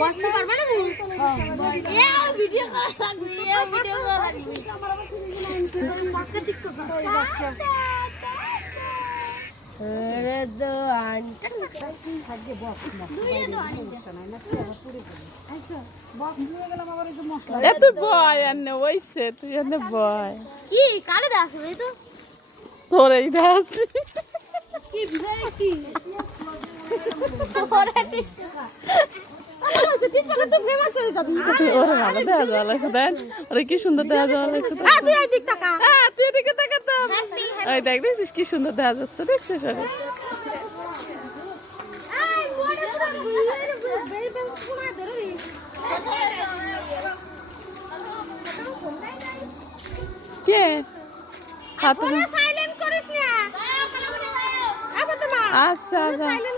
বসতে পারবে না ভিডিও তুই বয় এনে ওইছে তুই এনে বয় কি কালে দেখবে তো তোর এই দেখ কি বিদায় কি ওরে টিকটকা টিকটকা তো ফেমাস হয়ে যাবি ওরে ভালো দেখা যাওয়া লাগছে দেখ ওরে কি সুন্দর দেখা যাওয়া লাগছে তুই এই টিকটকা তুই এদিকে দেখা তো ওই দেখ দেখছিস কি সুন্দর দেখা যাচ্ছে দেখছিস ওরে কে সাইলেন্ট করিস না আচ্ছা আচ্ছা